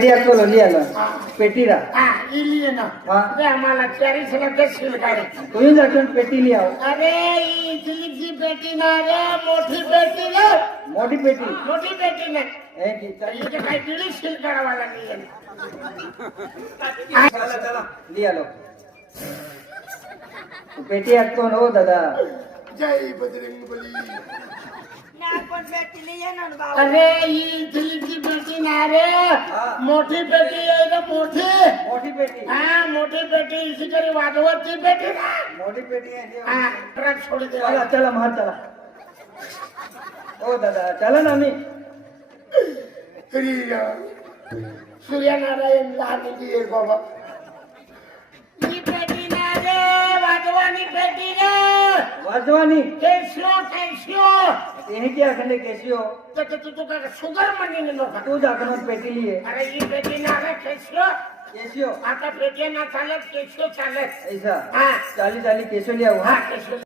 लियाला पेटीरा इलिए ना अरे हमारा चारी से लगे सिलगाड़ी तुम्ही जाऊन पेटी लिया अरे इडली की पेटी ना रे मोठी पेटी ले मोठी पेटी ने हे की ये काय इडली सिलगाड़ा वाला नहीं है चला लिया लो पेटी आटतो हो दादा जय बजरंग बली पण पेटी लिये ना बाबा अरे इडली की पेटी ना रे मोठी पेटी है ना मोठी पेटी हाँ मोठी पेटी इसी करी वाजवत की पेटी ना मोठी पेटी आहे हाँ ट्रक छोड़ दे चला चला मार चला ओ दादा चला ना मी सूर्यनारायण लहान की एक बाबा ही पेटी ना रे वाजवानी पेटी रे वाजवानी कैसियो हे की अखंड केशियो तो तू का शुगर मनी ने लोका तू जाकन पेटी लिए अरे ही पेटी ना रे केशियो आता पेटी ना चालत कैसियो चालत ऐसा हाँ चाली केशियो लिया हुआ हाँ कैसियो